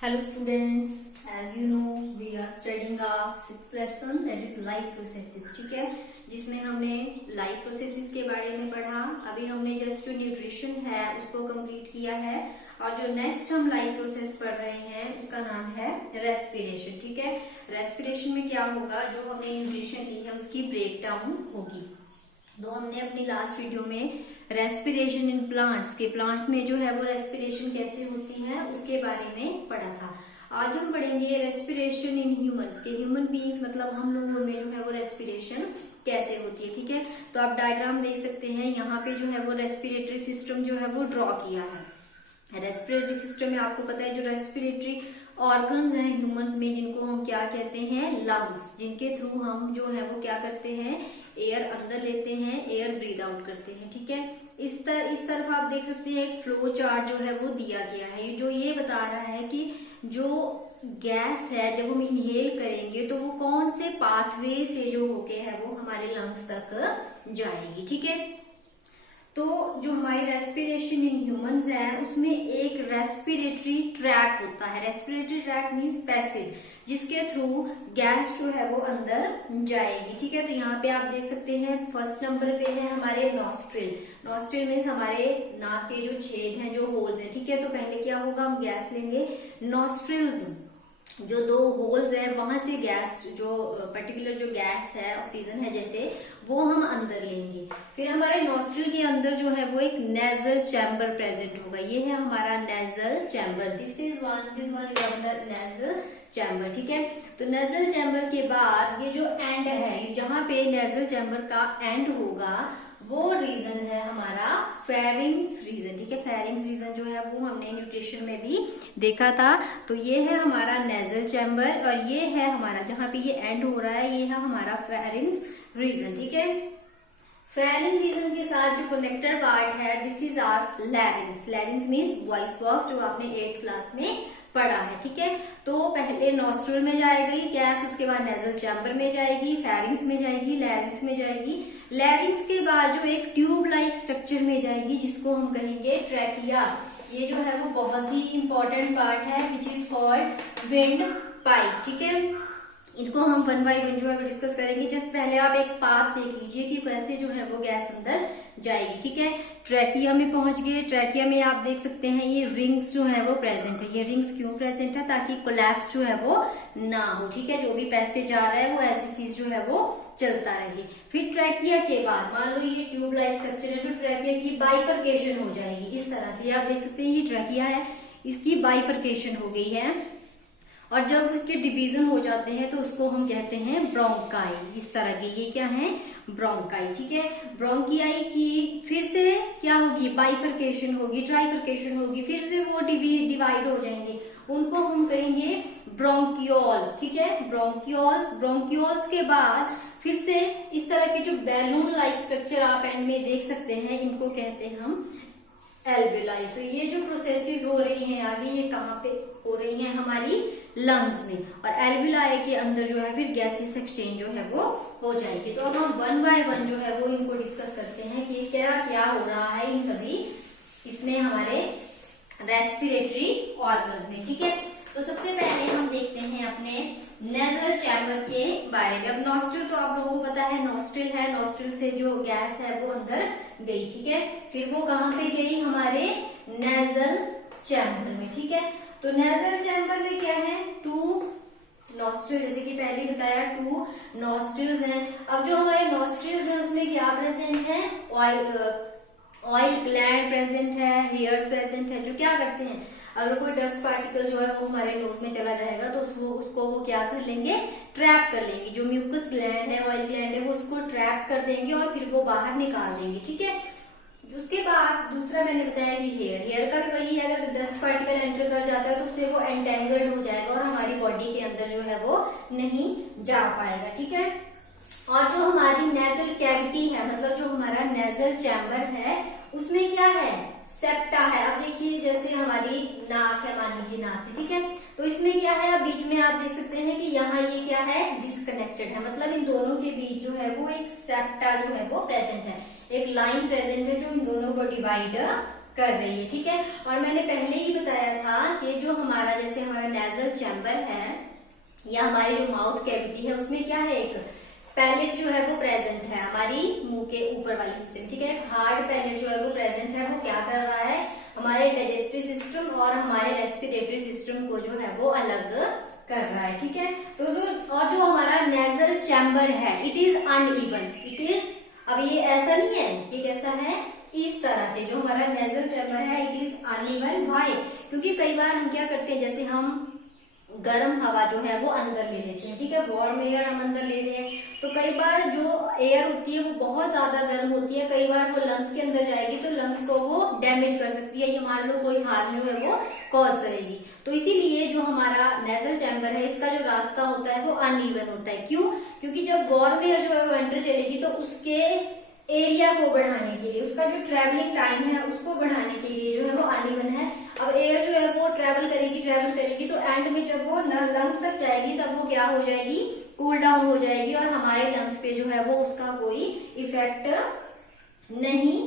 Hello students, as you know we are studying our sixth lesson that is life processes. ठीक है, जिसमें हमने life processes के बारे में पढ़ा. अभी हमने जस्ट जो न्यूट्रिशन है उसको कंप्लीट किया है और जो नेक्स्ट हम लाइफ प्रोसेस पढ़ रहे हैं उसका नाम है रेस्पिरेशन. ठीक है, रेस्पिरेशन में क्या होगा, जो हमने न्यूट्रिशन ली है उसकी ब्रेक डाउन होगी. तो हमने अपनी लास्ट वीडियो में रेस्पिरेशन इन प्लांट्स के प्लांट्स में जो है वो रेस्पिरेशन कैसे होती है उसके बारे में पढ़ा था. आज हम पढ़ेंगे रेस्पिरेशन इन ह्यूमंस के ह्यूमन बीइंग्स मतलब हम लोगों में जो है वो रेस्पिरेशन कैसे होती है. ठीक है, तो आप डायग्राम देख सकते हैं, यहाँ पे जो है वो रेस्पिरेटरी सिस्टम जो है वो ड्रॉ किया है. रेस्पिरेटरी सिस्टम में आपको पता है जो रेस्पिरेटरी ऑर्गन्स हैं ह्यूमंस में, जिनको हम क्या कहते हैं, लंग्स, जिनके थ्रू हम जो है वो क्या करते हैं, एयर अंदर लेते हैं, एयर ब्रीद आउट करते हैं. ठीक है, इस तरफ आप देख सकते हैं एक फ्लो चार्ट जो है वो दिया गया है, जो ये बता रहा है कि जो गैस है जब हम इनहेल करेंगे तो वो कौन से पाथवे से जो होके है वो हमारे लंग्स तक जाएगी. ठीक है, तो जो हमारी रेस्पिरेशन इन ह्यूमंस है उसमें एक रेस्पिरेटरी ट्रैक होता है. रेस्पिरेटरी ट्रैक मीन्स पैसेज, जिसके थ्रू गैस जो है वो अंदर जाएगी. ठीक है, तो यहाँ पे आप देख सकते हैं फर्स्ट नंबर पे है हमारे नॉस्ट्रिल. नॉस्ट्रिल मीन्स हमारे नाक के जो छेद हैं, जो होल्स हैं. ठीक है, तो पहले क्या होगा, हम गैस लेंगे. नॉस्ट्रिल्स जो दो होल्स है वहां से गैस, जो पर्टिकुलर जो गैस है, ऑक्सीजन है जैसे, वो हम अंदर लेंगे. फिर हमारे नॉस्ट्रिल के अंदर जो है वो एक नेजल चैम्बर प्रेजेंट होगा. ये है हमारा nasal chamber. This one is nasal chamber. ठीक है, तो नेजल चैम्बर के बाद ये जो एंड है, जहां पे नेजल चैम्बर का एंड होगा वो रीजन है हमारा फेरिंग्स रीजन. ठीक है, फेरिंग्स रीजन जो है वो हमने न्यूट्रिशन में भी देखा था. तो ये है हमारा नेजल चैम्बर और ये है हमारा, जहां पे ये एंड हो रहा है, ये है हमारा फेरिंग्स रीजन. ठीक है, फेरिंग रीजन के साथ जो कनेक्टर पार्ट है, this is our larynx. Larynx means voice box, जो आपने 8th क्लास में पढ़ा है. ठीक है, तो पहले नॉस्ट्रल में जाएगी गैस, उसके बाद नेजल चैम्बर में जाएगी, फेरिंग्स में जाएगी, लैरिंग्स में जाएगी. लैरिंग्स के बाद जो एक ट्यूब लाइक स्ट्रक्चर में जाएगी जिसको हम कहेंगे ट्रैकिया. ये जो है वो बहुत ही इंपॉर्टेंट पार्ट है, which is called wind pipe. ठीक है, इनको हम वन बाय वन जो है वो डिस्कस करेंगे. जस्ट पहले आप एक पाथ देख लीजिए कि कैसे जो है वो गैस अंदर जाएगी. ठीक है, ट्रैकिया में पहुंच गए. ट्रैकिया में आप देख सकते हैं ये रिंग्स जो है वो प्रेजेंट है. ये रिंग्स क्यों प्रेजेंट है, ताकि कोलैप्स जो है वो ना हो. ठीक है, जो भी पैसेज जा रहा है वो ऐसी चीज जो है वो चलता रहे. फिर ट्रैकिया के बाद मान लो ये ट्यूब लाइक स्ट्रक्चर है, तो ट्रैकिया की बाइफरकेशन हो जाएगी. इस तरह से आप देख सकते हैं ये ट्रैकिया है, इसकी बाइफरकेशन हो गई है. और जब उसके डिवीजन हो जाते हैं तो उसको हम कहते हैं ब्रोंकाई. इस तरह के ये क्या है, ब्रोंकाई. ठीक है, ब्रोंकियाई की फिर से क्या होगी, बाइफरकेशन होगी, ट्राइफरकेशन होगी, फिर से वो डिवाइड हो जाएंगे. उनको हम कहेंगे ब्रोंकियोल्स. ठीक है, ब्रोंकियोल्स. ब्रोंकियोल्स के बाद फिर से इस तरह के जो बैलून लाइक स्ट्रक्चर आप एंड में देख सकते हैं, इनको कहते हैं हम एल्वेलाई. तो ये जो प्रोसेसेस हो रही हैं आगे, ये कहाँ पे हो रही हैं, हमारी लंग्स में. और एल्वेलाई के अंदर जो है फिर गैसेस एक्सचेंज जो है वो हो जाएगी. तो अब हम वन बाय वन जो है वो इनको डिस्कस करते हैं कि क्या क्या हो रहा है इन सभी इसमें हमारे रेस्पिरेटरी ऑर्गन्स में. ठीक है, तो सबसे पहले हम देखते हैं अपने नेजल चैम्बर के बारे में. अब नॉस्ट्रिल तो आप लोगों को पता है, नॉस्ट्रिल है, नॉस्ट्रिल से जो गैस है वो अंदर गई. ठीक है, फिर वो कहाँ पे गई, हमारे नेजल चैम्बर में. ठीक है, तो नेजल चैम्बर में क्या है, 2 नॉस्ट्रिल, जैसे कि पहले बताया 2 नॉस्ट्रिल्स हैं. अब जो हमारे नॉस्ट्रिल्स हैं उसमें क्या प्रेजेंट है, ऑयल ग्लैंड प्रेजेंट है, हेयर्स प्रेजेंट है, जो क्या करते हैं, अगर कोई डस्ट पार्टिकल जो है वो हमारे नोज में चला जाएगा तो उसको वो क्या कर लेंगे, ट्रैप कर लेंगे. जो म्यूकस ग्लैंड है, ऑयल ग्लैंड है, वो उसको ट्रैप कर देंगे और फिर वो बाहर निकाल देंगे. ठीक है, उसके बाद दूसरा मैंने बताया कि हेयर का भी वही है, अगर डस्ट पार्टिकल एंटर कर जाता है तो उसमें वो एंटेंगल्ड हो जाएगा और हमारी बॉडी के अंदर जो है वो नहीं जा पाएगा. ठीक है, और जो हमारी नेजल कैविटी है, मतलब जो हमारा नेजल चैम्बर है, उसमें क्या है, सेप्टा है. अब देखिए जैसे हमारी नाक है, मान लीजिए नाक है. ठीक है, तो इसमें क्या है, अब बीच में आप देख सकते हैं कि यहाँ ये क्या है, डिस्कनेक्टेड है. मतलब इन दोनों के बीच जो है वो एक सेप्टा जो है वो प्रेजेंट है, एक लाइन प्रेजेंट है जो इन दोनों को डिवाइड कर रही है, ठीक है। और मैंने पहले ही बताया था कि जो हमारा जैसे हमारा नेजल चैम्बर है या हमारी जो माउथ कैविटी है उसमें क्या है, एक पैलेट जो है वो प्रेजेंट है हमारी मुंह के ऊपर वाली हिस्से में, ठीक है। हार्ड पैलेट जो है वो प्रेजेंट है, वो क्या कर रहा है, हमारे डाइजेस्टिव सिस्टम और हमारे रेस्पिरेटरी सिस्टम को जो है वो अलग कर रहा है, ठीक है। तो जो हमारा नेजल चैम्बर है it is uneven, it is, अब ये ऐसा नहीं है, ये कैसा है, इस तरह से जो हमारा नेजल चैम्बर है इट इज अनइवन। व्हाई? क्योंकि कई बार हम क्या करते हैं, जैसे हम गर्म हवा जो है वो अंदर ले लेते हैं, ठीक है, वार्म एयर हम अंदर ले रहे हैं, तो कई बार जो एयर होती है वो बहुत ज्यादा गर्म होती है, कई बार वो लंग्स के अंदर जाएगी तो लंग्स को वो डैमेज कर सकती है, या मान लो कोई हार्म जो है वो कॉज करेगी। तो इसीलिए जो हमारा नेजल चैम्बर है इसका जो रास्ता होता है वो अनइवन होता है। क्यों? क्योंकि जब वार्म एयर जो है वो एंटर चलेगी तो उसके एरिया को बढ़ाने के लिए, उसका जो ट्रेवलिंग टाइम है उसको बढ़ाने के लिए जो है वो अनइवन है। अब एयर जो है वो ट्रेवल करेगी तो एंड में जब वो लंग्स तक जाएगी तब वो क्या हो जाएगी, कूल डाउन हो जाएगी और हमारे लंग्स पे जो है वो उसका कोई इफेक्ट नहीं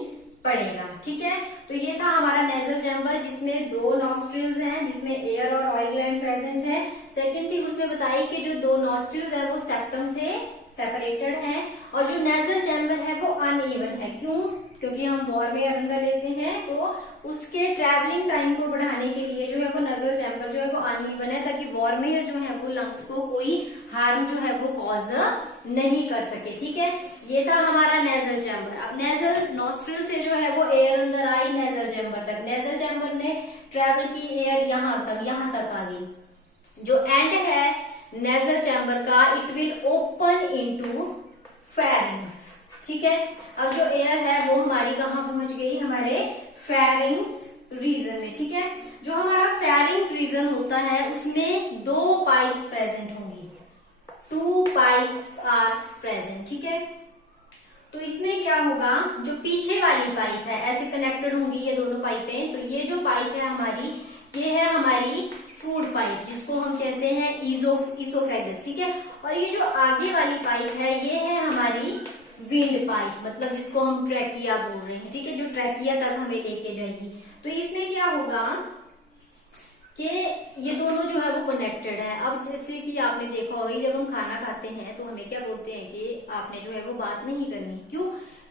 पड़ेगा, ठीक है। तो ये था हमारा नेजल चैम्बर जिसमें 2 नॉस्ट्रिल्स हैं, जिसमें एयर और ऑयल ग्लैंड प्रेजेंट है। सेकेंड थिंग उसमें बताई कि जो 2 नॉस्ट्रिल्स है वो सेप्टम से सेपरेटेड हैं और जो नेजल चैम्बर है वो अनइवन है। क्यों? क्योंकि हम वार्म एयर अंदर लेते हैं तो उसके ट्रैवलिंग टाइम को बढ़ाने के लिए जो है वो नेजल चैम्बर जो है वो अनइवन है, ताकि वार्म एयर जो है वो लंग्स को कोई हार्म जो है वो कॉज नहीं कर सके, ठीक है। ये था हमारा नेजल चैम्बर। अब नेजल नॉस्ट्रिल से जो है वो एयर अंदर आई नेजल चैम्बर तक, नेजल चैम्बर ने ट्रेवल की एयर यहाँ तक आ गई। जो एंड है नेजल चैम्बर का it will open into pharynx, ठीक है। अब जो एयर है वो हमारी कहाँ पहुंच गई, हमारे फेरिंग्स रीजन में, ठीक है। जो हमारा फेरिंग रीजन होता है उसमें 2 पाइप्स प्रेजेंट होंगी, 2 पाइप्स आर प्रेजेंट, ठीक है। तो इसमें क्या होगा, जो पीछे वाली पाइप है ऐसे कनेक्टेड होंगी ये दोनों पाइपें, तो ये जो पाइप है हमारी, ये है हमारी फूड पाइप जिसको हम कहते हैं इसोफेगस, ठीक है। और ये जो आगे वाली पाइप है ये है हमारी विंड पाइप, मतलब जिसको हम ट्रैकिया बोल रहे हैं, ठीक है, जो ट्रैकिया तक हमें लेके जाएगी। तो इसमें क्या होगा कि ये दोनों जो है वो कनेक्टेड है। अब जैसे कि आपने देखा होगा जब हम खाना खाते हैं तो हमें क्या बोलते हैं कि आपने जो है वो बात नहीं करनी। क्यों?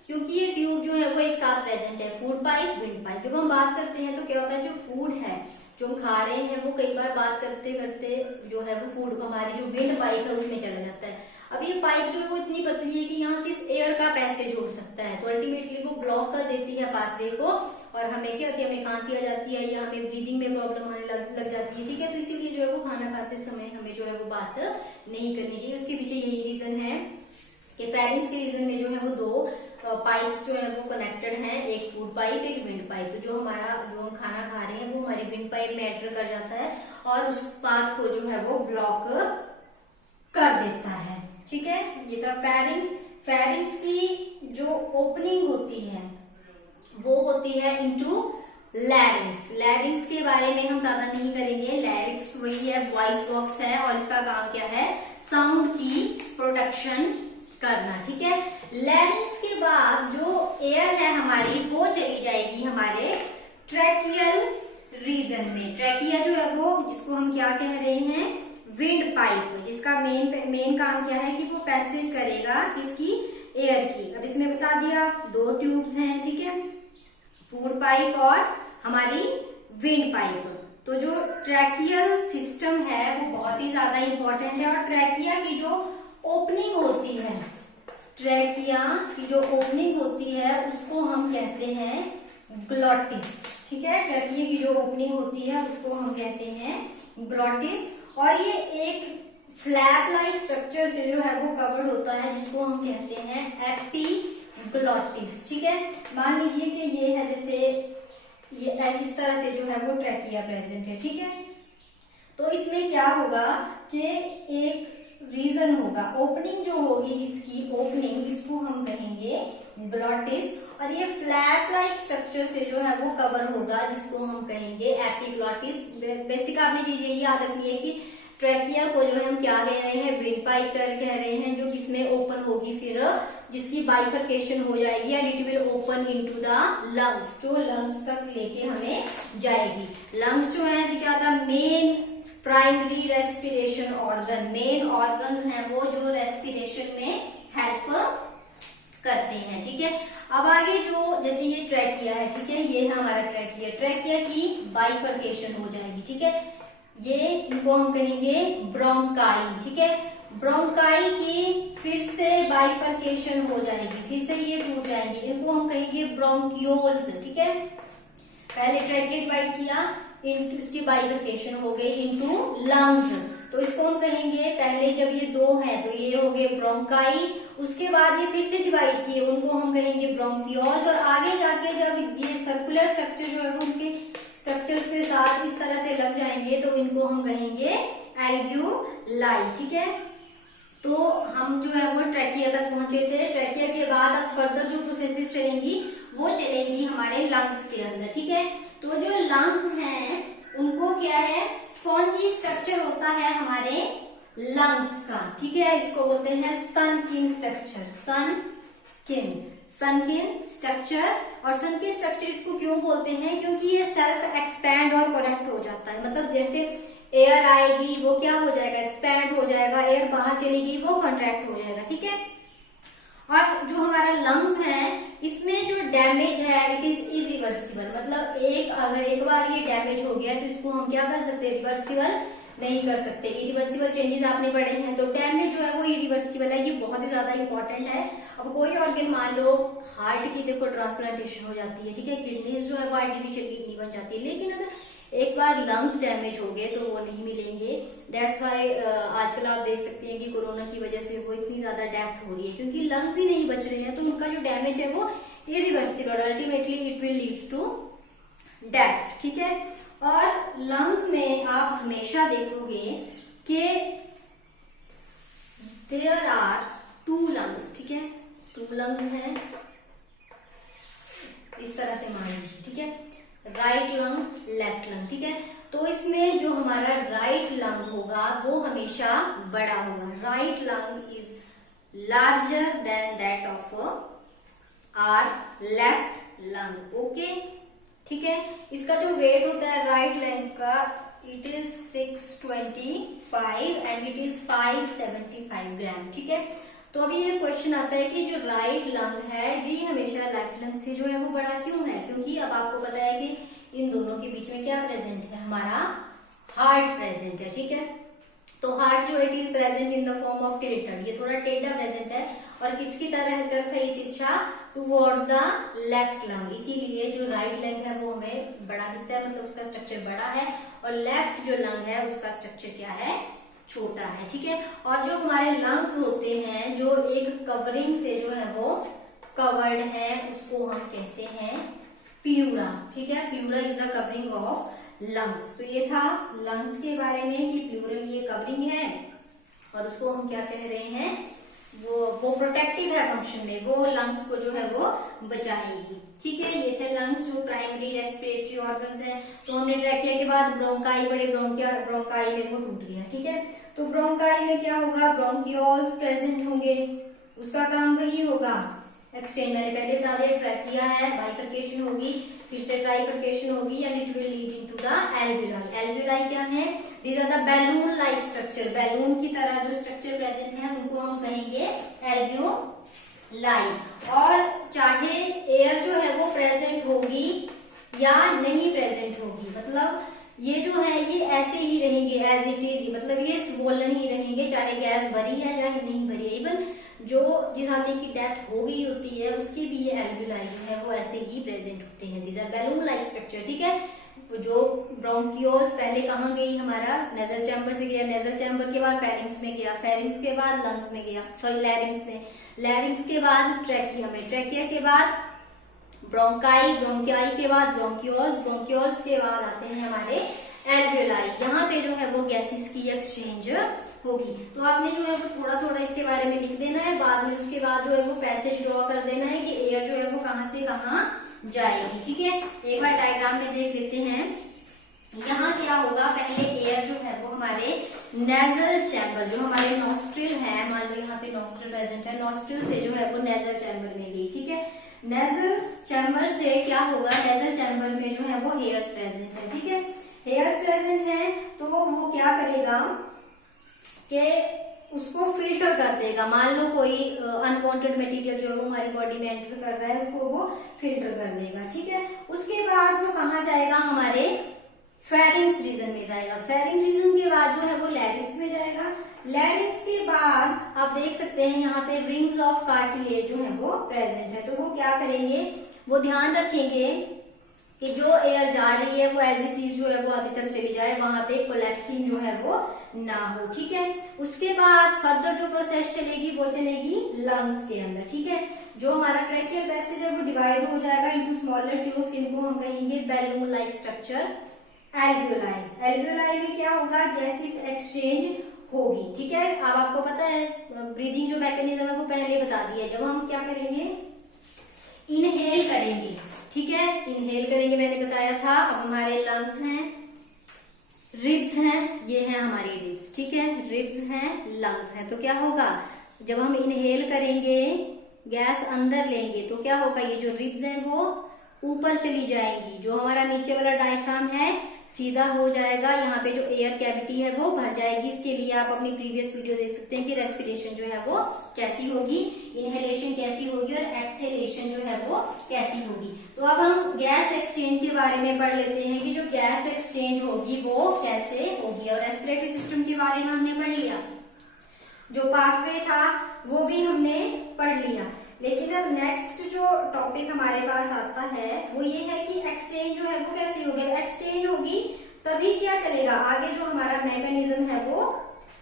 क्योंकि ये ट्यूब जो है वो एक साथ प्रेजेंट है, फूड पाइप, विंड पाइप। जब हम बात करते हैं तो क्या होता है, जो फूड है जो हम खा रहे हैं वो कई बार बात करते करते जो है वो फूड हमारी जो विंड पाइप है उसमें चला जाता है। अब ये पाइप जो है वो इतनी पतली है कि यहाँ सिर्फ एयर का पैसेज हो सकता है, तो अल्टीमेटली वो ब्लॉक कर देती है पाथवे को और हमें क्या होती है, हमें खांसी आ जाती है या हमें ब्रीदिंग में प्रॉब्लम आने लग जाती है, ठीक है। तो इसीलिए जो है वो खाना खाते समय हमें जो है वो बात नहीं करनी चाहिए। उसके पीछे यही रीजन है कि फेरिंग्स के रीजन में जो है वो 2 पाइप्स जो है वो कनेक्टेड हैं, एक फूड पाइप एक विंड पाइप। तो जो हम खाना खा रहे हैं वो हमारी विंड पाइप में एंटर कर जाता है और उस पाथ को जो है वो ब्लॉक कर देता है, ठीक है। ये था फेरिंग्स। फेरिंग्स की जो ओपनिंग होती है वो होती है इनटू लैरिंग्स। लैरिंग्स के बारे में हम ज्यादा नहीं करेंगे, लैरिंग्स वही है, वॉइस बॉक्स है और इसका काम क्या है, साउंड की प्रोटेक्शन करना, ठीक है। लैरिंग्स के बाद जो एयर है हमारी वो चली जाएगी हमारे ट्रैकियल रीजन में। ट्रैकिया जो है वो जिसको हम क्या कह रहे हैं, विंड पाइप, जिसका मेन काम क्या है कि वो पैसेज करेगा किसकी, एयर की। अब इसमें बता दिया 2 ट्यूब्स हैं, ठीक है, फूड पाइप और हमारी विंड पाइप। तो जो ट्रैकियल सिस्टम है वो बहुत ही ज्यादा इंपॉर्टेंट है और ट्रैकिया की जो ओपनिंग होती है, ट्रैकिया की जो ओपनिंग होती है उसको हम कहते हैं ग्लॉटिस, ठीक है। ट्रैकिया की जो ओपनिंग होती है उसको हम कहते हैं ग्लॉटिस और ये एक फ्लैप लाइक स्ट्रक्चर से जो है वो कवर्ड होता है जिसको हम कहते हैं एपिग्लॉटिस, ठीक है। मान लीजिए कि ये है, जैसे ये इस तरह से जो है वो ट्रैकिया प्रेजेंट है, ठीक है। तो इसमें क्या होगा कि एक रीजन होगा, ओपनिंग जो होगी इसकी ओपनिंग, इसको हम कहेंगे ग्लॉटिस और ये फ्लैप लाइक स्ट्रक्चर से जो है वो कवर होगा जिसको हम कहेंगे एपिग्लॉटिस। बेसिक आपने चीज यही याद रखनी है कि ट्रैकिया को जो है हम क्या कह रहे हैं, विंड पाइप कह रहे हैं, जो किसमें ओपन होगी फिर जिसकी बाइफर्केशन हो जाएगी and it will open into the lungs, जो लंग्स तक लेके हमें जाएगी। लंग्स जो है which are the main primary respiration organ, main organ है वो जो रेस्पिरेशन में हेल्प करते हैं, ठीक है। अब आगे जो जैसे ये ट्रैकिया है, ठीक है, ये है हमारा ट्रैकिया, ट्रैकिया की बाइफर्केशन हो जाएगी, ठीक है, ये इनको हम कहेंगे ब्रोंकाई, ठीक है। ब्रोंकाई की फिर से बाइफर्केशन हो जाएगी, फिर से ये टूट जाएंगे, इनको हम कहेंगे ब्रोंकियोल्स, ठीक है। पहले ट्रैकिया डिवाइड किया, इसकी बाइफर्केशन हो गई इनटू लंग्स, तो इसको हम कहेंगे, पहले जब ये दो है तो ये हो गए ब्रोंकाई, उसके बाद ये फिर से डिवाइड किए, उनको हम कहेंगे ब्रोंकियोल्स, और आगे जाके जब ये सर्कुलर स्ट्रक्चर जो है वो उनके स्ट्रक्चर से साथ इस तरह से लग जाएंगे तो इनको हम कहेंगे एल्वियोलाई, ठीक है। तो हम जो है वो ट्रैकिया तक पहुंचे थे, ट्रैकिया के बाद अब फर्दर जो प्रोसेसेस चलेंगी वो चलेंगी हमारे लंग्स के अंदर, ठीक है। तो जो लंग्स हैं उनको क्या है, स्पॉन्जी स्ट्रक्चर होता है हमारे लंग्स का, ठीक है, इसको बोलते हैं सनकिन स्ट्रक्चर, सनकिन स्ट्रक्चर। और सनकिन स्ट्रक्चर इसको क्यों बोलते हैं, क्योंकि ये सेल्फ एक्सपैंड और कॉन्ट्रैक्ट हो जाता है, मतलब जैसे एयर आएगी वो क्या हो जाएगा, एक्सपैंड हो जाएगा, एयर बाहर चलेगी वो कॉन्ट्रैक्ट हो जाएगा, ठीक है। और जो हमारा लंग्स है इसमें जो डैमेज है इट इज इरिवर्सिबल, मतलब अगर एक बार ये डैमेज हो गया तो इसको हम क्या कर सकते हैं, रिवर्सिबल नहीं कर सकते। इरिवर्सिबल चेंजेस आपने पढ़े हैं, तो डैमेज जो है वो इरिवर्सिबल है, ये बहुत ही ज्यादा इंपॉर्टेंट है। अब कोई ऑर्गन मान लो हार्ट की देखो ट्रांसप्लांटेशन हो जाती है, ठीक है, किडनीज जो है वो आर्टिफिशियल किडनी बन जाती है, लेकिन अगर एक बार लंग्स डैमेज हो गए तो वो नहीं मिलेंगे। दैट्स वाई आजकल आप देख सकते हैं कि कोरोना की वजह से वो इतनी ज्यादा डेथ हो रही है, क्योंकि लंग्स ही नहीं बच रहे हैं, तो उनका जो डैमेज है वो irreversible, ultimately it will leads to death, ठीक है। और लंग्स में आप हमेशा देखोगे कि देयर आर टू लंग्स, ठीक है, टू लंग्स हैं, इस तरह से मान लीजिए, ठीक है, राइट लंग लेफ्ट लंग, ठीक है। तो इसमें जो हमारा राइट लंग होगा वो हमेशा बड़ा होगा, right lung is larger than that of our left lung, okay, ठीक है। इसका जो वेट होता है राइट लंग का it is 625 and it is 575 gram, ठीक है। तो अभी ये क्वेश्चन आता है कि जो राइट लंग है ये हमेशा लेफ्ट लंग से जो है वो बड़ा क्यों है, क्योंकि अब आपको पता है कि इन दोनों के बीच में क्या प्रेजेंट है, हमारा हार्ट प्रेजेंट है, ठीक है। तो हार्ट जो it is present in the form of tilted, ये थोड़ा टेढ़ा प्रेजेंट है, और किसकी तरफ है ये तिरछा, टुवर्ड्स द लेफ्ट लंग, इसीलिए जो राइट लंग है वो हमें बड़ा दिखता है, मतलब उसका स्ट्रक्चर बड़ा है, और लेफ्ट जो लंग है उसका स्ट्रक्चर क्या है, छोटा है, ठीक है। और जो हमारे लंग्स होते हैं जो एक कवरिंग से जो है वो कवर्ड है उसको हम कहते हैं प्लूरा, ठीक है, pleura is the covering of lungs. तो ये था लंग्स के बारे में कि प्लूरल ये कवरिंग है, और उसको हम क्या कह रहे हैं, वो प्रोटेक्टिव है फंक्शन में, वो लंग्स को जो है वो बचाएगी, ठीक है। ये थे लंग्स जो प्राइमरी रेस्पिरेटरी ऑर्गन्स हैं। तो हमने ट्रैकिया के बाद ब्रोंकाई पढ़े, ब्रोंकाई में वो टूट गया, ठीक है। तो ब्रोंकाई में क्या होगा, ब्रोंकियोल्स प्रेजेंट होंगे, उसका काम वही होगा एक्सचेंज, मैंने पहले बता दिया, ट्रैकिया है, बाइफर्केशन होगी, फिर से ट्राइफर्केशन होगी and it will lead into the alveoli. Alveoli क्या है, these are the balloon like structure, balloon की तरह जो स्ट्रक्चर प्रेजेंट है उनको हम कहेंगे एल्वियोलाई। और चाहे एयर जो है वो प्रेजेंट होगी या नहीं प्रेजेंट होगी, मतलब ये जो है ये ऐसे ही रहेंगे एज इट इज, मतलब ये स्वोलन ही रहेंगे, चाहे गैस भरी है चाहे नहीं भरी है। इवन जो जिस आदमी की डेथ हो गई होती है उसके भी ये एल्वियोलाई है वो ऐसे ही प्रेजेंट होते हैं, these are balloon like structure, ठीक है। जो ब्रोंकियोल्स पहले कहाँ गई, हमारा नेजल चैम्बर से गया, नेजल चैम्बर के बाद फेरिंग्स में गया, फेरिंग्स के बाद लंग्स में गया, सॉरी लैरिंग्स में, लैरिंग्स के बाद ट्रैकिया में, ट्रैकिया के बाद ब्रोंकाई, ब्रोंकियाई के बाद ब्रोंकियोल्स, ब्रोंकियोल्स के बाद आते हैं हमारे एल्वियोलाई। यहाँ पे जो है वो गैसेस की एक्सचेंज होगी। तो आपने जो है वो थोड़ा थोड़ा इसके बारे में लिख देना है, बाद में उसके बाद जो है वो पैसेज ड्रॉ कर देना है कि एयर जो है वो कहाँ से कहाँ जाएगी, ठीक है। एक बार डायग्राम में देख लेते हैं, यहाँ क्या होगा, पहले एयर जो है वो हमारे नेजल चैम्बर, जो हमारे नॉस्ट्रिल है, मान लो यहाँ पे नॉस्ट्रिल प्रेजेंट है, नॉस्ट्रिल से जो है वो नेजल चैम्बर में गई, ठीक है। नेजल चैम्बर से क्या होगा, नेजल चैम्बर में जो है वो हेयर्स प्रेजेंट है, ठीक है। हेयर्स प्रेजेंट है तो वो क्या करेगा कि उसको फिल्टर कर देगा। मान लो कोई अनवांटेड मटेरियल जो है वो हमारी बॉडी में एंटर कर रहा है, उसको वो फिल्टर कर देगा, ठीक है। उसके बाद वो कहाँ जाएगा, हमारे फेरिंग्स रीजन में जाएगा। फेरिंग रीजन के बाद जो है वो लैरिंग्स में जाएगा। लैरिंग्स के बाद आप देख सकते हैं यहाँ पे रिंग्स ऑफ कार्टिलेज जो है वो प्रेजेंट है। तो वो क्या करेंगे, वो ध्यान रखेंगे कि जो एयर जा रही है वो एज इट इज जो है वो आगे तक चली जाए, वहां पे कोलैप्सिंग जो है वो ना हो, ठीक है। उसके बाद फर्दर जो प्रोसेस चलेगी वो चलेगी लंग्स के अंदर, ठीक है। जो हमारा ट्रैकियल पैसेज है वो डिवाइड हो जाएगा इनटू स्मॉलर ट्यूब्स, इनको हम कहेंगे balloon like structure alveoli. Alveoli में क्या होगा, गैसेस एक्सचेंज होगी, ठीक है। अब आपको पता है ब्रीदिंग जो मैकेनिज्म है वो पहले बता दिया। जब हम क्या करेंगे, इनहेल करेंगे, ठीक है, इनहेल करेंगे, मैंने बताया था। अब हमारे लंग्स हैं, रिब्स हैं, ये है हमारी रिब्स, ठीक है, रिब्स हैं, लंग्स हैं। तो क्या होगा, जब हम इनहेल करेंगे, गैस अंदर लेंगे तो क्या होगा, ये जो रिब्स हैं वो ऊपर चली जाएंगी, जो हमारा नीचे वाला डायफ्राम है सीधा हो जाएगा, यहाँ पे जो एयर कैविटी है वो भर जाएगी। इसके लिए आप अपनी प्रीवियस वीडियो देख सकते हैं कि रेस्पिरेशन जो है वो कैसी होगी, इनहेलेशन कैसी होगी और एक्सहेलेशन जो है वो कैसी होगी। तो अब हम गैस एक्सचेंज के बारे में पढ़ लेते हैं कि जो गैस एक्सचेंज होगी वो कैसे होगी। और रेस्पिरेटरी सिस्टम के बारे में हमने पढ़ लिया, जो पाथवे था वो भी हमने पढ़ लिया। लेकिन अब नेक्स्ट जो टॉपिक हमारे पास आता है वो ये है कि एक्सचेंज जो है वो कैसी होगी। एक्सचेंज होगी तभी क्या चलेगा, आगे जो हमारा मैकेनिज्म है वो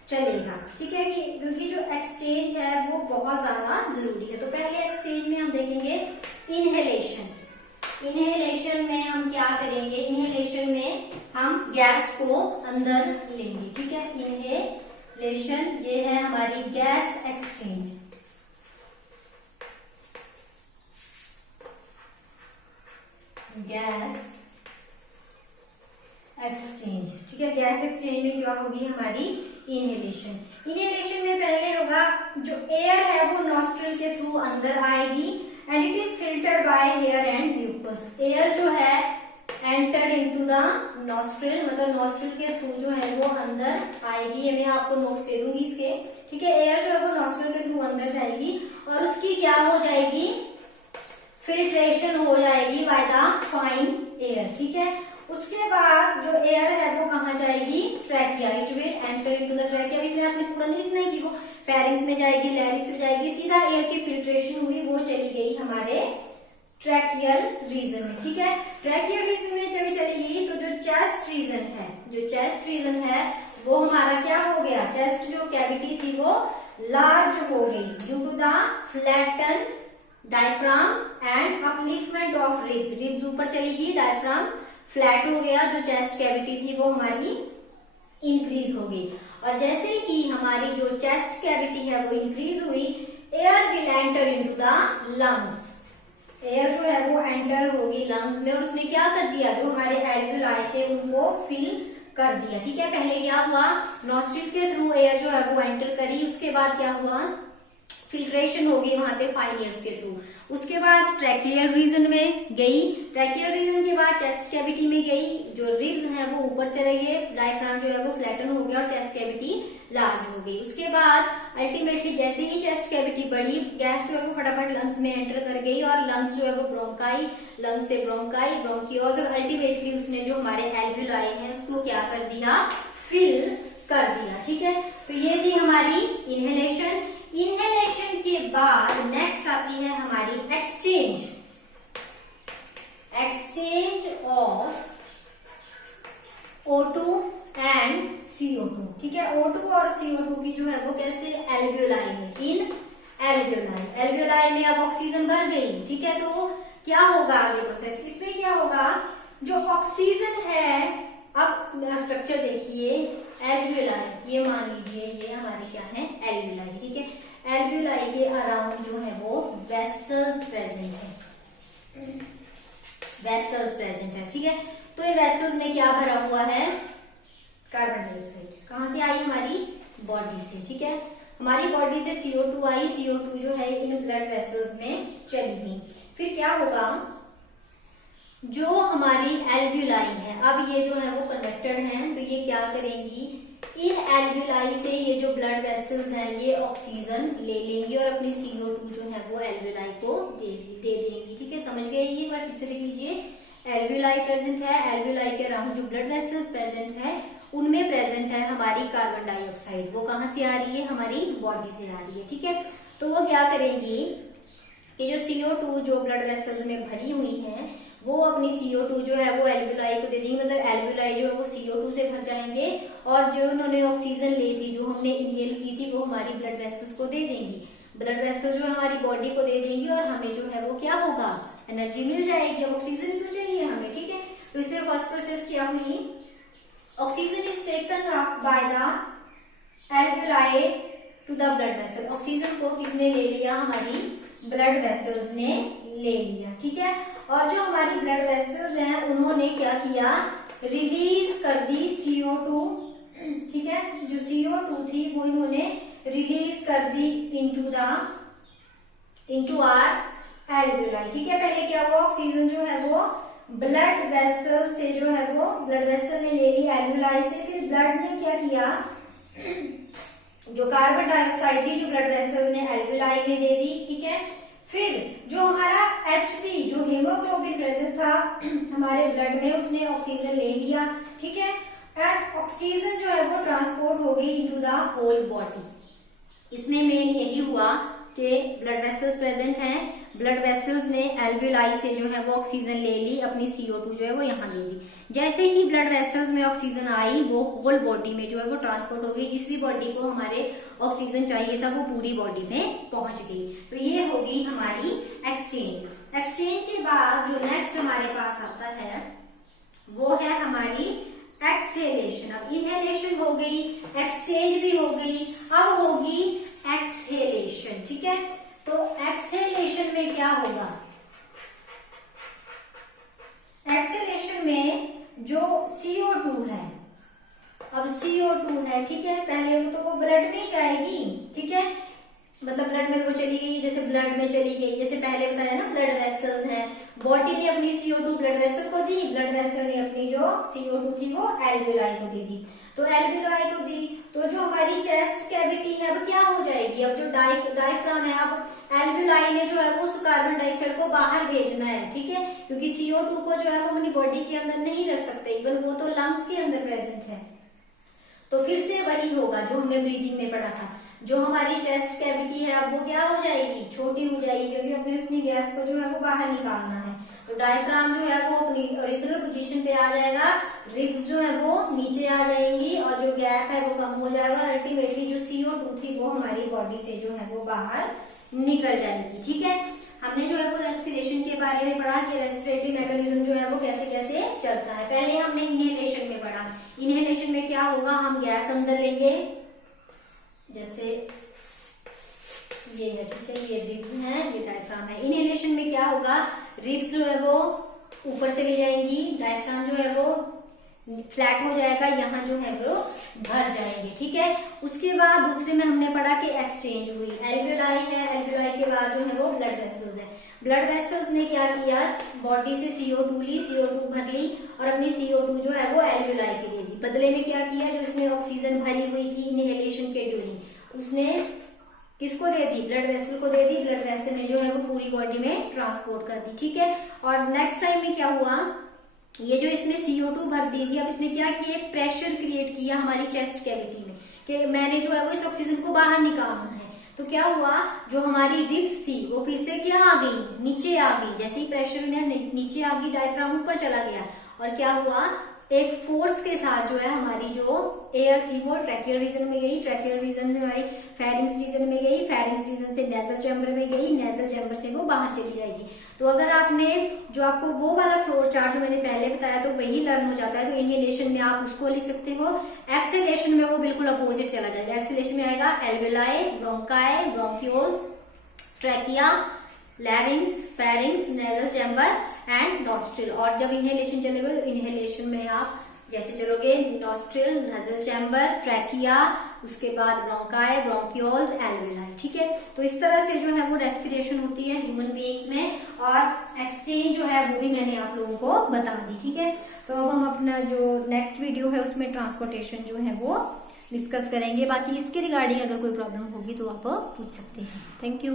चलेगा, ठीक है। कि क्योंकि जो एक्सचेंज है वो बहुत ज्यादा जरूरी है। तो पहले एक्सचेंज में हम देखेंगे इनहेलेशन। इनहेलेशन में हम क्या करेंगे, इनहेलेशन में हम गैस को अंदर लेंगे, ठीक है। इनहेलेशन ये है हमारी गैस एक्सचेंज। गैस एक्सचेंज, ठीक है। गैस एक्सचेंज में क्या होगी हमारी इनहेलेशन। इनहेलेशन में पहले होगा, जो एयर है वो नॉस्ट्रिल के थ्रू अंदर आएगी and it is filtered by hair and mucus. Air जो है एंटर इनटू द नॉस्ट्रिल, मतलब नॉस्ट्रिल के थ्रू जो है वो अंदर आएगी। ये मैं आपको नोट्स दे दूंगी इसके, ठीक है। एयर जो है वो नॉस्ट्रिल के थ्रू अंदर जाएगी और उसकी क्या हो जाएगी, फिल्ट्रेशन हो जाएगी बाय द फाइन एयर, ठीक है। उसके बाद जो एयर है वो कहाँ जाएगी, trachea, it will enter into the trachea. इसमें आपने पूरा नहीं लिखना है कि वो फेरिंग्स में जाएगी, लैरिंग्स में जाएगी, सीधा एयर की फिल्ट्रेशन हुई वो चली गई हमारे ट्रैकियल रीजन में, ठीक है। ट्रैकियल रीजन में जब चली गई तो जो चेस्ट रीजन है, जो चेस्ट रीजन है वो हमारा क्या हो गया, चेस्ट जो कैविटी थी वो लार्ज हो गई due to the flatten diaphragm and upliftment of ribs. Ribs ऊपर चलेगी, डायफ्राम फ्लैट हो गया, जो चेस्ट कैविटी थी वो हमारी इंक्रीज हो गई। और जैसे ही हमारी जो चेस्ट कैविटी है वो इंक्रीज हुई, air will enter into the lungs. Air जो है वो एंटर होगी लंग्स में और उसने क्या कर दिया, जो हमारे एल्वियोलाई थे उनको फिल कर दिया, ठीक है। पहले क्या हुआ, नॉस्ट्रिल के थ्रू एयर जो है वो एंटर करी, उसके बाद क्या हुआ, फिल्ट्रेशन हो गई वहां पे फाइन एयर्स के थ्रू। उसके बाद ट्रैकियल रीजन में गई, ट्रैकियल रीजन के बाद चेस्ट कैविटी में गई, जो रिब्स हैं वो ऊपर चले गए, डायफ्राम जो है वो फ्लैटन हो गया और चेस्ट कैविटी लार्ज हो गई। उसके बाद अल्टीमेटली जैसे ही चेस्ट कैविटी बढ़ी, गैस जो है वो फटाफट लंग्स में एंटर कर गई और लंग्स जो है वो ब्रोंकाई, लंग्स से ब्रोंकाई, ब्रोंकियोल और अल्टीमेटली उसने जो हमारे एल्वियोलाई हैं उसको क्या कर दिया, फिल कर दिया, ठीक है। तो ये थी हमारी इनहेलेशन। इनहेलेशन के बाद नेक्स्ट आती है हमारी exchange. Exchange of O2 and CO2, ठीक है। O2 और CO2 की जो है वो कैसे, एल्वियोलाई में, इन एल्वियोलाई। एल्वियोलाई में अब ऑक्सीजन भर गई, ठीक है। तो क्या होगा आगे प्रोसेस, इसमें क्या होगा, जो ऑक्सीजन है, अब स्ट्रक्चर देखिए, एल्वियोलाई, ये मान लीजिए ये हमारी क्या है, एल्वियोलाई, ठीक है। एल्वियोलाई के अराउंड जो है वो वेसल्स प्रेजेंट है, वेसल्स प्रेजेंट है, ठीक है। तो ये वेसल्स में क्या भरा हुआ है, कार्बन डाइऑक्साइड कहाँ से आई? हमारी बॉडी से, ठीक है। हमारी बॉडी से CO2 आई, CO2 जो है इन ब्लड वेसल्स में चली गई। फिर क्या होगा, जो हमारी एल्व्यूलाई है, अब ये जो है वो कनेक्टेड हैं, तो ये क्या करेंगी, इन एल्व्यूलाई से ये जो ब्लड वेसल्स हैं ये ऑक्सीजन ले लेंगी और अपनी CO2 जो है वो एल्व्यूलाई को दे देंगी, ठीक है। समझ गए? ये बार फिर से लिख लीजिए, एल्व्यूलाई प्रेजेंट है, एल्व्यूलाई के अराउंड जो ब्लड वेसल्स प्रेजेंट है उनमें प्रेजेंट है हमारी कार्बन डाइऑक्साइड। वो कहाँ से आ रही है? हमारी बॉडी से आ रही है, ठीक है। तो वो क्या करेंगी कि जो CO2 जो ब्लड वेसल्स में भरी हुई है वो अपनी CO2 जो है वो एल्व्यूलाई को दे देंगे, मतलब एल्व्यूलाई जो है वो CO2 से भर जाएंगे और जो उन्होंने ऑक्सीजन ली थी, जो हमने इनहेल की थी, वो हमारी ब्लड वेसल्स को दे देंगी। ब्लड वेसल जो हमारी बॉडी को दे देंगी और हमें जो है वो क्या होगा, एनर्जी मिल जाएगी। अब ऑक्सीजन क्यों चाहिए हमें, ठीक है। तो इसमें फर्स्ट प्रोसेस क्या हुई, oxygen is taken up by the alveoli to the blood vessel. Oxygen को किसने ले लिया? हमारी ब्लड वेसल्स ने ले लिया, ठीक है। और जो हमारी ब्लड वेसल्स हैं उन्होंने क्या किया, रिलीज कर दी CO2, ठीक है। जो CO2 थी वो इन्होंने रिलीज कर दी इनटू आर एल्व्यूलाई, ठीक है। पहले क्या हुआ, ऑक्सीजन जो है वो ब्लड वेसल से जो है वो ब्लड वेसल ने ले ली एल्व्यूलाई से, फिर ब्लड ने क्या किया, जो कार्बन डाइऑक्साइड थी जो ब्लड वेसल्स ने एल्व्यूलाई में दे दी, ठीक है। फिर जो हमारा HB जो हीमोग्लोबिन प्रेजेंट था हमारे ब्लड में, उसने ऑक्सीजन ले लिया, ठीक है। एंड ऑक्सीजन जो है वो ट्रांसपोर्ट हो गई इनटू द होल बॉडी। इसमें मेन यही हुआ कि ब्लड वेसल्स प्रेजेंट हैं, ब्लड वेसल्स ने एल्व्यूलाई से जो है वो ऑक्सीजन ले ली, अपनी CO2 जो है वो यहाँ ले ली। जैसे ही ब्लड वेसल्स में ऑक्सीजन आई वो होल बॉडी में जो है वो ट्रांसपोर्ट हो गई, जिस भी बॉडी को हमारे ऑक्सीजन चाहिए था वो पूरी बॉडी में पहुंच गई। तो ये हो गई हमारी एक्सचेंज। एक्सचेंज के बाद जो नेक्स्ट हमारे पास आता है वो है हमारी एक्सहेलेशन। अब इनहेलेशन हो गई, एक्सचेंज भी हो गई, अब होगी एक्सहेलेशन, ठीक है। तो एक्सहेलेशन में क्या होगा, एक्सहेलेशन में जो CO2 है, अब CO2 है, ठीक है, पहले वो तो वो ब्लड में जाएगी, ठीक है, मतलब ब्लड में वो चली गई, जैसे ब्लड में चली गई, जैसे पहले बताया ना ब्लड वेसल्स हैं, बॉडी ने अपनी CO2 ब्लड वेसल को दी, ब्लड वेसल ने अपनी जो CO2 थी वो एल्व्यूलाई को दे दी। तो एल्व्यूलाई को दी तो जो हमारी चेस्ट कैविटी है वो क्या हो जाएगी, अब जो डायफ्राम है, अब एल्व्यूलाई ने जो है वो उस कार्बन डाइऑक्साइड को बाहर भेजना है, ठीक है, क्योंकि CO2 को जो है वो अपनी बॉडी के अंदर नहीं रख सकते, इवन वो तो लंग्स के अंदर प्रेजेंट है। तो फिर से वही होगा जो हमने ब्रीदिंग में पढ़ा था, जो हमारी चेस्ट कैविटी है अब वो क्या हो जाएगी, छोटी हो जाएगी, क्योंकि अपने उसने गैस को जो है वो बाहर निकालना है। तो डायफ्राम जो है वो अपनी ओरिजिनल पोजीशन पे आ जाएगा, रिब्स जो है वो नीचे आ जाएंगी और जो गैप है वो कम हो जाएगा और अल्टीमेटली जो CO2 थी वो हमारी बॉडी से जो है वो बाहर निकल जाएगी, ठीक है। हमने जो है वो रेस्पिरेशन के बारे में पढ़ा कि रेस्पिरेटरी मैकेनिज्म जो है वो कैसे कैसे चलता है। पहले हमने इनहेलेशन में पढ़ा, इनहेलेशन में क्या होगा, हम गैस अंदर लेंगे, जैसे ये है, ठीक है, ये रिब्स हैं, ये डायफ्राम है। इनहेलेशन में क्या होगा, रिब्स जो है वो ऊपर चली जाएंगी, डायफ्राम जो है वो फ्लैट हो जाएगा, यहाँ जो है वो भर जाएंगे, ठीक है। उसके बाद दूसरे में हमने पढ़ा कि एक्सचेंज हुई, एल्व्यूलाई है, एल्व्यूलाई के बाद जो है वो ब्लड वेसल्स है, ब्लड वेसल्स ने क्या किया, बॉडी से CO2 ली, CO2 भर ली और अपनी CO2 जो है वो एल्व्यूलाई के दे दी। बदले में क्या किया, जो इसमें ऑक्सीजन भरी हुई थी इनहेलेशन के ड्यूरिंग, उसने किसको दे दी, ब्लड वेसल को दे दी, ब्लड वेसल ने जो है वो पूरी बॉडी में ट्रांसपोर्ट कर दी, ठीक है। और नेक्स्ट टाइम में क्या हुआ, ये जो इसमें CO2 भर दी थी, अब इसने क्या किया, एक प्रेशर क्रिएट किया हमारी चेस्ट कैविटी में कि मैंने जो है वो इस ऑक्सीजन को बाहर निकालना है। तो क्या हुआ, जो हमारी रिब्स थी वो फिर से क्या आ गई, नीचे आ गई, जैसे ही प्रेशर ने नीचे आ गई, डायफ्राम ऊपर चला गया और क्या हुआ, एक फोर्स के साथ जो है हमारी जो एयर थी वो ट्रैकियल रीजन में गई, ट्रैकियल रीजन में हमारी फेरिंग्स रीजन में गई, फेरिंग्स रीजन से नेजल चैम्बर में गई, नेजल चैम्बर से वो बाहर चली जाएगी। तो अगर आपने जो आपको वो वाला फ्लोर चार्ट जो मैंने पहले बताया तो वही लर्न हो जाता है, तो इनहेलेशन में आप उसको लिख सकते हो। एक्सहेलेशन में वो बिल्कुल अपोजिट चला जाएगा, एक्सहेलेशन में आएगा alveoli, bronchi, bronchioles, trachea, लैरिंग्स, pharynx, nasal chamber and nostril. और जब इनहेलेशन चलेगा तो इनहेलेशन में आप जैसे चलोगे नॉस्ट्रिल, नजल चैम्बर, ट्रैकिया, उसके बाद ब्रोंकाई, ब्रोंकियोल्स, एल्वेलाई, ठीक है। तो इस तरह से जो है वो रेस्पिरेशन होती है ह्यूमन बीइंग्स में, और एक्सचेंज जो है वो भी मैंने आप लोगों को बता दी, ठीक है। तो अब हम अपना जो नेक्स्ट वीडियो है उसमें ट्रांसपोर्टेशन जो है वो डिस्कस करेंगे। बाकी इसके रिगार्डिंग अगर कोई प्रॉब्लम होगी तो आप पूछ सकते हैं। Thank you.